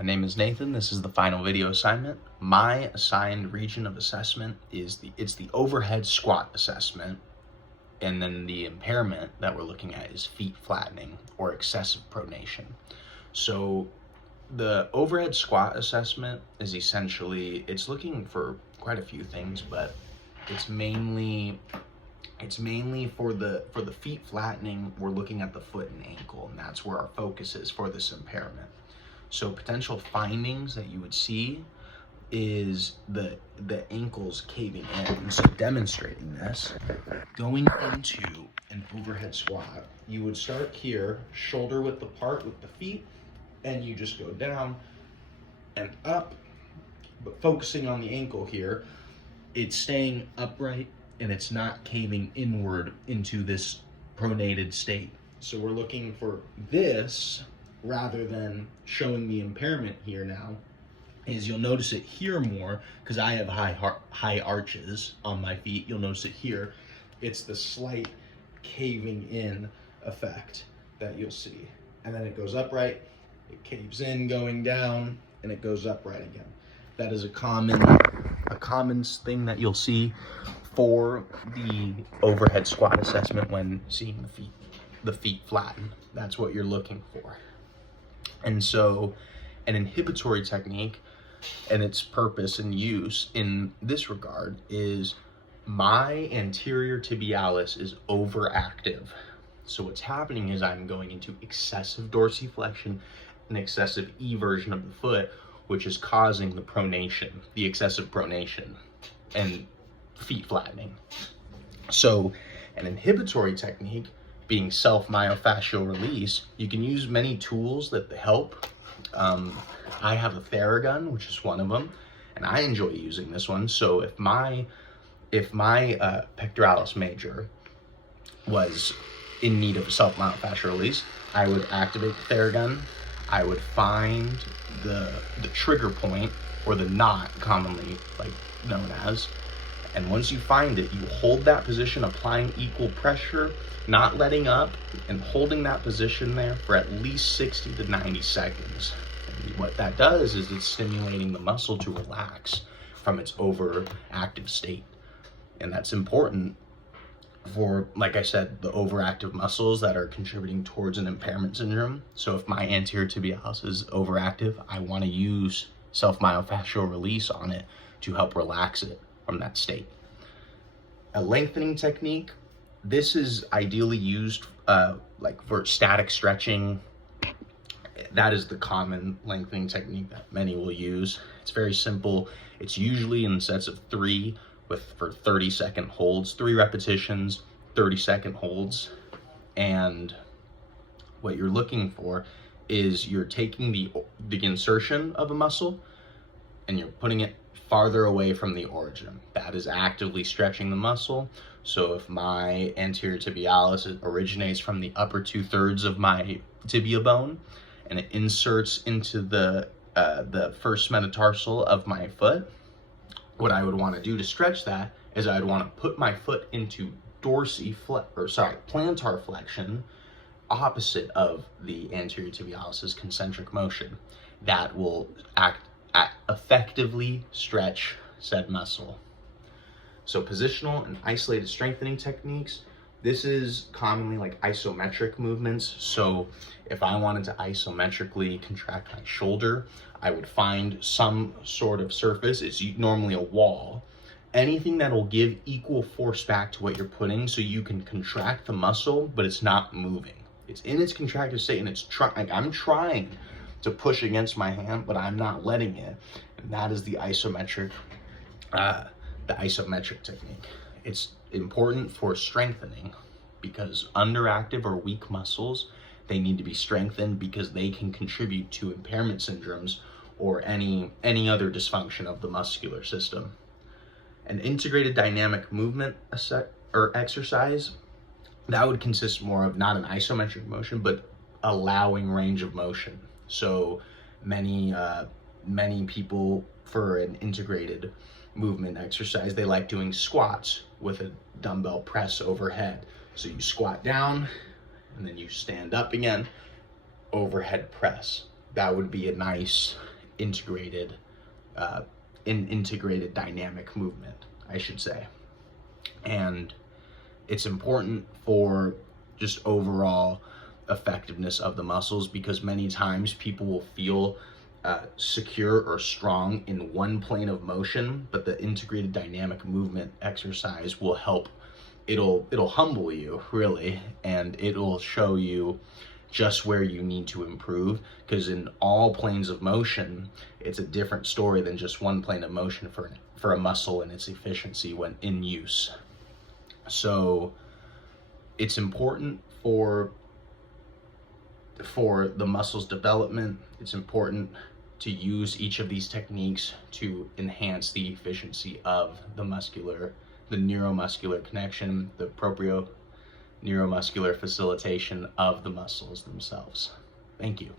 My name is Nathan. This is the final video assignment. My assigned region of assessment is the overhead squat assessment, and then the impairment that we're looking at is feet flattening or excessive pronation. So the overhead squat assessment is essentially, it's looking for quite a few things, but it's mainly for the feet flattening. We're looking at the foot and ankle, and that's where our focus is for this impairment. So potential findings that you would see is the ankles caving in. So demonstrating this, going into an overhead squat, you would start here, shoulder width apart with the feet, and you just go down and up, but focusing on the ankle here, it's staying upright and it's not caving inward into this pronated state. So we're looking for this rather than showing the impairment here now. Is you'll notice it here more because I have high arches on my feet. You'll notice it here. It's the slight caving in effect that you'll see. And then it goes upright, it caves in going down, and it goes upright again. That is a common thing that you'll see for the overhead squat assessment when seeing the feet flatten. That's what you're looking for. And so an inhibitory technique and its purpose and use in this regard is my anterior tibialis is overactive. So what's happening is I'm going into excessive dorsiflexion and excessive eversion of the foot, which is causing the pronation, the excessive pronation and feet flattening. So an inhibitory technique being self-myofascial release, you can use many tools that help. I have a Theragun, which is one of them, and I enjoy using this one. So if my pectoralis major was in need of self-myofascial release, I would activate the Theragun. I would find the trigger point, or the knot commonly known as, and once you find it, you hold that position, applying equal pressure, not letting up, and holding that position there for at least 60 to 90 seconds. And what that does is it's stimulating the muscle to relax from its overactive state. And that's important for, like I said, the overactive muscles that are contributing towards an impairment syndrome. So if my anterior tibialis is overactive, I want to use self-myofascial release on it to help relax it from that state. A lengthening technique, this is ideally used for static stretching. That is the common lengthening technique that many will use. It's very simple. It's usually in sets of 3 for 30-second holds, 3 repetitions, 30-second holds. And what you're looking for is you're taking the insertion of a muscle and you're putting it farther away from the origin. That is actively stretching the muscle. So if my anterior tibialis originates from the upper 2/3 of my tibia bone and it inserts into the first metatarsal of my foot, what I would want to do to stretch that is I would want to put my foot into plantar flexion, opposite of the anterior tibialis' concentric motion. That will effectively stretch said muscle. So positional and isolated strengthening techniques, this is commonly like isometric movements. So if I wanted to isometrically contract my shoulder, I would find some sort of surface. It's normally a wall. Anything that will give equal force back to what you're putting so you can contract the muscle, but it's not moving. It's in its contractive state and it's I'm trying to push against my hand, but I'm not letting it. And that is the isometric technique. It's important for strengthening because underactive or weak muscles, they need to be strengthened because they can contribute to impairment syndromes or any other dysfunction of the muscular system. An integrated dynamic movement exercise, that would consist more of not an isometric motion, but allowing range of motion. So many people, for an integrated movement exercise, they like doing squats with a dumbbell press overhead. So you squat down and then you stand up again, overhead press. That would be a nice integrated integrated dynamic movement, I should say. And it's important for just overall effectiveness of the muscles, because many times people will feel secure or strong in one plane of motion, but the integrated dynamic movement exercise will help. It'll humble you, really, and it'll show you just where you need to improve, because in all planes of motion, it's a different story than just one plane of motion for a muscle and its efficiency when in use. So it's important for the muscle's development. It's important to use each of these techniques to enhance the efficiency of the neuromuscular connection, the proprio neuromuscular facilitation of the muscles themselves. Thank you.